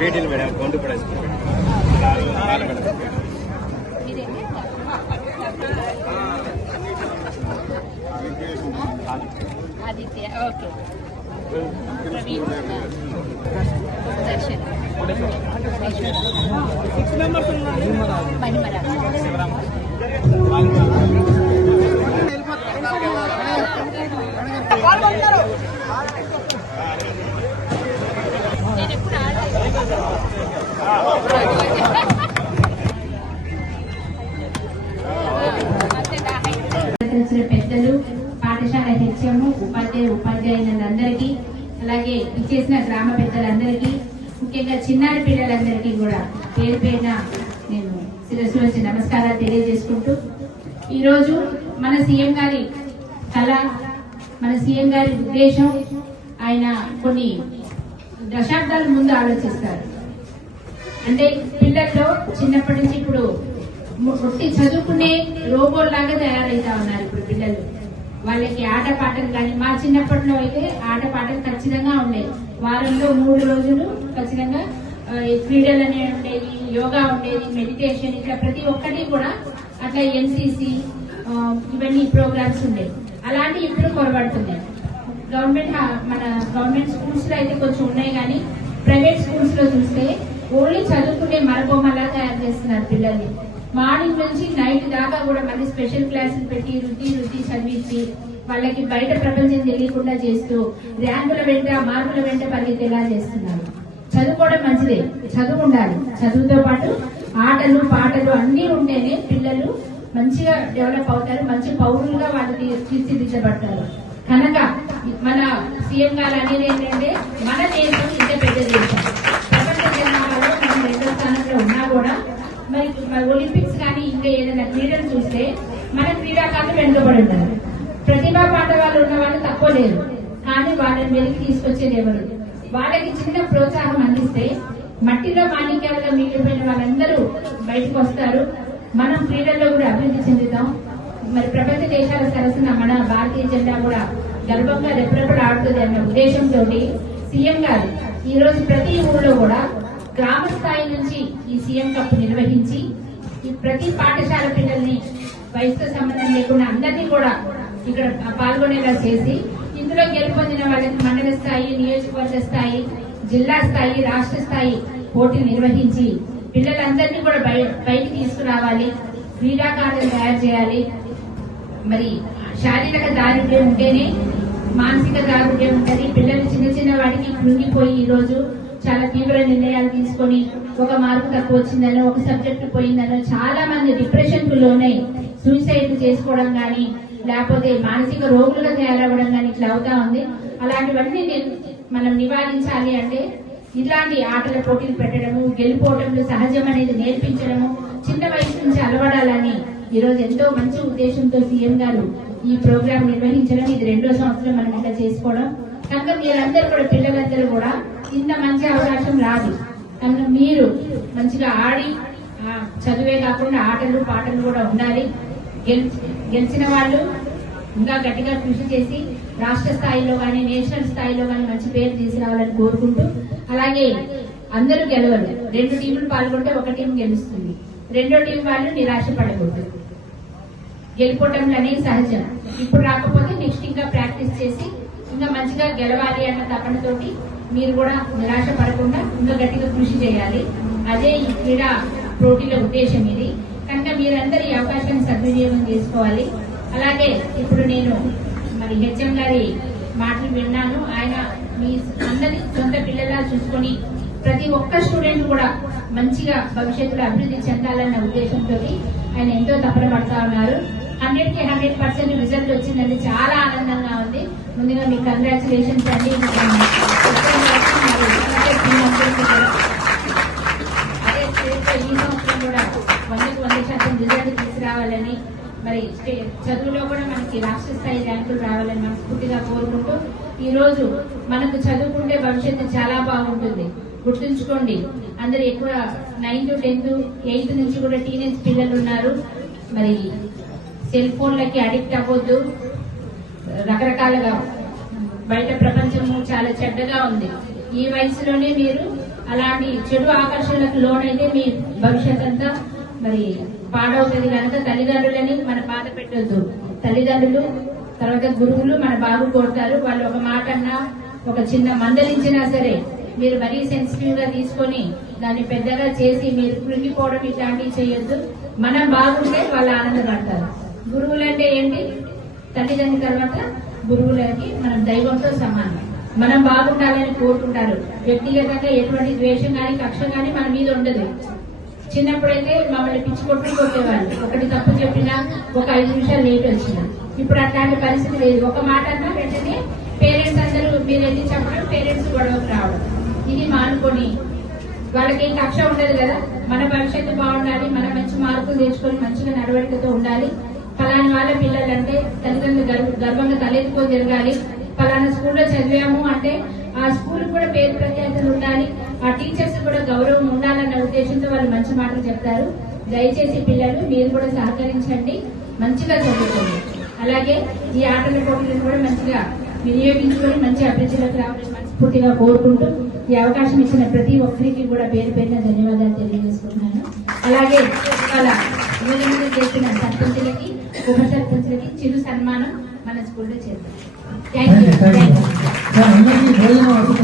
ಬೇಟಿಲ್ ಬೇಡ ಕೊಂಡು ಪಡ ಆದಿತ್ಯ ಓಕೆ ಪ್ರವೀಣ್ ದರ್ಶನ್ 6 మెంబర్స్ ఉన్నారు మణిమర నేను ఎప్పుడు పెద్దలు పాఠశాల హెచ్ఎం ఉపాధ్యాయులందరికీ అలాగే ఇచ్చేసిన గ్రామ పెద్దలందరికీ ముఖ్యంగా చిన్నారి పిల్లలందరికీ కూడా పేరు పేరున నేను శిరస్సు వచ్చి నమస్కారాలు తెలియజేసుకుంటూ ఈరోజు మన సీఎం గారి కళ మన సీఎం గారి ఉద్దేశం ఆయన కొన్ని దశాబ్దాల ముందు ఆలోచిస్తారు. అంటే పిల్లల్లో చిన్నప్పటి నుంచి ఇప్పుడు ఒట్టి చదువుకునే రోబోట్ లాగా తయారైతా ఉన్నారు ఇప్పుడు పిల్లలు. వాళ్ళకి ఆట పాటలు కానీ మా చిన్నప్పట్లో అయితే ఆట పాటలు ఖచ్చితంగా ఉండేవి. వారంలో 3 రోజులు ఖచ్చితంగా క్రీడలు అనేవి ఉండేది, యోగా ఉండేది, మెడిటేషన్, ఇట్లా ప్రతి ఒక్కటి కూడా అట్లా ఎన్సీసీ ఇవన్నీ ప్రోగ్రామ్స్ ఉండేవి. అలాంటి ఇప్పుడు కొరబడుతున్నాయి. మన గవర్నమెంట్ స్కూల్స్ లో అయితే కొంచెం ఉన్నాయి, కానీ ప్రైవేట్ స్కూల్స్ లో చూస్తే ఓన్లీ చదువుకునే మరబొమ్మలా తయారు చేస్తున్నారు పిల్లల్ని. మార్నింగ్ నుంచి నైట్ దాకా కూడా మళ్ళీ స్పెషల్ క్లాసులు పెట్టి రుద్ది చదివించి వాళ్ళకి బయట ప్రపంచం తెలియకుండా చేస్తూ ర్యాంకుల వెంట మార్కుల వెంట పరిగెత్తేలా చేస్తున్నారు. చదువుకోవడం మంచిదే, చదువు ఉండాలి. చదువుతో పాటు ఆటలు పాటలు అన్ని ఉంటేనే పిల్లలు మంచిగా డెవలప్ అవుతారు, మంచి పౌరులుగా వాళ్ళు తీర్చిదిద్దబడతారు. కనుక మన సీఎం గారు అనేది ఏంటంటే మన దేశం ఇంత పెద్ద దేశం, ప్రపంచ జనాభాలో మనం 2వ స్థానంలో ఉన్నా కూడా మరి ఒలింపిక్స్ కానీ ఇంకా ఏదైనా క్రీడలు చూస్తే మన క్రీడాకారులు వెనుకబడి ఉన్నారు. ప్రతిభా పాఠవాళ్ళు ఉన్న వాళ్ళు తక్కువ లేరు, కానీ వాళ్ళని వెలికి తీసుకొచ్చేది ఎవరు? వాళ్ళకి చిన్న ప్రోత్సాహం అందిస్తే మట్టిలో మాణిక్యాలుగా మిగిలిపోయిన వాళ్ళందరూ బయటకు వస్తారు. మనం క్రీడల్లో కూడా అభివృద్ధి చెందుతాం. మరి ప్రపంచ దేశాల సరసన మన భారతీయ జెండా కూడా గర్వంగా రెప్పరెప్పలు ఆడుతుంది అన్న ఉద్దేశంతో సీఎం గారు ఈ రోజు ప్రతి ఊళ్ళో కూడా గ్రామ స్థాయి నుంచి ఈ సీఎం కప్ నిర్వహించి ఈ ప్రతి పాఠశాల పిల్లల్ని వయసుతో సంబంధం లేకుండా అందరినీ కూడా ఇక్కడ పాల్గొనేలా చేసి ఇందులో గెలుపొందిన వాళ్ళకి మండల స్థాయి, నియోజకవర్గ స్థాయి, జిల్లా స్థాయి, రాష్ట్ర స్థాయి పోటీలు నిర్వహించి పిల్లలందరినీ కూడా బయటికి తీసుకురావాలి, క్రీడాకారులను తయారు చేయాలి. మరి శారీరక దారుఢ్యం ఉంటేనే మానసిక దారుఢ్యం ఉంటుంది. పిల్లలు చిన్న వాటికి కృంగిపోయి ఈ రోజు చాలా తీవ్ర నిర్ణయాలు తీసుకొని ఒక మార్కు తక్కువ వచ్చిందనో ఒక సబ్జెక్టు పోయిందనో చాలా మంది డిప్రెషన్ కు లోనై సూసైడ్ చేసుకోవడం కానీ లేకపోతే మానసిక రోగులుగా తయారవ్వడం కానీ ఇట్లా అవుతా ఉంది. అలాంటివన్నీ మనం నివారించాలి అంటే ఇట్లాంటి ఆటల పోటీలు పెట్టడము, గెలుపోవటంలో సహజం అనేది నేర్పించడము, చిన్న వయసు నుంచి అలవడాలని ఈరోజు ఎంతో మంచి ఉద్దేశంతో సీఎం గారు ఈ ప్రోగ్రాం నిర్వహించడం. ఇది 2వ సంవత్సరం మనం ఇట్లా చేసుకోవడం. కనుక మీరందరూ కూడా పిల్లలందరూ కూడా ఇంత మంచి అవకాశం రాదు. కనుక మీరు మంచిగా ఆడి చదువే కాకుండా ఆటలు పాటలు కూడా ఉండాలి. గెలిచిన వాళ్ళు ఇంకా గట్టిగా కృషి చేసి రాష్ట్ర స్థాయిలో కానీ నేషనల్ స్థాయిలో కానీ మంచి పేరు తీసుకురావాలని కోరుకుంటూ, అలాగే అందరూ గెలవరు. 2 టీంలు పాల్గొంటే ఒక టీం గెలుస్తుంది, 2వ టీం వాళ్ళు నిరాశ పడకూడదు. గెలుపోవటంలో అనేది సహజం. ఇప్పుడు రాకపోతే నెక్స్ట్ ఇంకా ప్రాక్టీస్ చేసి ఇంకా మంచిగా గెలవాలి అన్న తపనతోటి మీరు కూడా నిరాశ పడకుండా ఇంకా గట్టిగా కృషి చేయాలి. అదే ఈ క్రీడా పోటీల ఉద్దేశం ఇది. కనుక మీరందరూ ఈ అవకాశాన్ని సద్వినియోగం చేసుకోవాలి. అలాగే ఇప్పుడు నేను మరి హెచ్ఎం గారి మాటలు విన్నాను. ఆయన మీ అందరి సొంత పిల్లలా చూసుకొని ప్రతి ఒక్క స్టూడెంట్ కూడా మంచిగా భవిష్యత్తులో అభివృద్ధి చెందాలన్న ఉద్దేశంతో ఆయన ఎంతో తపన పడతా ఉన్నారు. 100కి 100% రిజల్ట్ వచ్చిందండి. చాలా ఆనందంగా ఉంది. ముందుగా మీకు కంగ్రాచులేషన్స్ అండి. అదే స్టేట్ ఈ సంవత్సరం కూడా 100% రిజల్ట్ తీసుకురావాలని, మరి చదువులో కూడా మనకి రాష్ట్ర స్థాయి ర్యాంకులు రావాలని మనస్ఫూర్తిగా కోరుకుంటూ, ఈ రోజు మనకు చదువుకుంటే భవిష్యత్తు చాలా బాగుంటుంది. గుర్తుంచుకోండి, అందరు ఎక్కువ 9th, 10th, 8th నుంచి కూడా టీనేజ్ పిల్లలు ఉన్నారు. మరి సెల్ ఫోన్లకి అడిక్ట్ అవ్వద్దు. రకరకాలుగా బయట ప్రపంచము చాలా చెడ్డగా ఉంది. ఈ వయసులోనే మీరు అలాంటి చెడు ఆకర్షణలకు లోనైతే మీ భవిష్యత్ అంతా మరి పాడవుతుంది. కనుక తల్లిదండ్రులని మన బాధ పెట్టొద్దు. తల్లిదండ్రులు తర్వాత గురువులు మన బాగు కోరుతారు. వాళ్ళు ఒక మాట అన్నా, ఒక చిన్న మందలించినా సరే మీరు మరీ సెన్సిటివ్ గా తీసుకొని దాన్ని పెద్దగా చేసి మీరు కృంగిపోవడం ఇట్లాంటివి చేయొద్దు. మనం బాగుంటే వాళ్ళు ఆనందపడతారు. గురువులంటే ఏంటి? తల్లిదండ్రుల తర్వాత గురువులకి మనం దైవంతో సమానం. మనం బాగుండాలని కోరుకుంటారు. వ్యక్తిగతంగా ఎటువంటి ద్వేషం కానీ కక్ష కానీ మన మీద ఉండదు. చిన్నప్పుడైతే మమ్మల్ని పిచ్చి కొట్టుకు కొట్టేవాళ్ళు. ఒకటి తప్పు చెప్పినా ఒక 5 నిమిషాలు లేట్ వచ్చినా. ఇప్పుడు అట్లాంటి పరిస్థితి లేదు. ఒక మాట అన్నా వెంటనే పేరెంట్స్ అందరూ మీరు ఎన్ని చెప్పడం, పేరెంట్స్ గొడవకు రావడం. ఇది మానుకొని వాళ్ళకి కక్ష ఉండదు కదా. మన భవిష్యత్తు బాగుండాలి, మనం మంచి మార్కులు తెచ్చుకొని మంచిగా నడవడికతో ఉండాలి. ఫలాని వాళ్ళ పిల్లలంటే తల్లిదండ్రులు గర్వంగా తలెత్తుకొని జరగాలి. ఫలానా స్కూల్లో చదివాము అంటే ఆ స్కూల్ కూడా పేరు ప్రఖ్యాతులు ఉండాలి, ఆ టీచర్స్ కూడా గౌరవం ఉండాలన్న ఉద్దేశంతో వాళ్ళు మంచి మాటలు చెప్తారు. దయచేసి పిల్లలు మీరు కూడా సహకరించండి, మంచిగా చదువుకోండి. అలాగే ఈ ఆటల పోటీలను కూడా మంచిగా వినియోగించుకొని మంచి అభివృద్ధిలోకి రావాలని మనస్ఫూర్తిగా కోరుకుంటూ ఈ అవకాశం ఇచ్చిన ప్రతి ఒక్కరికి కూడా పేరు పేరున ధన్యవాదాలు తెలియజేసుకుంటున్నాను. అలాగే వాళ్ళ యువజన చేసిన సర్పంచులకి, ఉప సర్పంచులకి చిరు సన్మానం మన స్కూల్లో చేద్దాం. Thank you.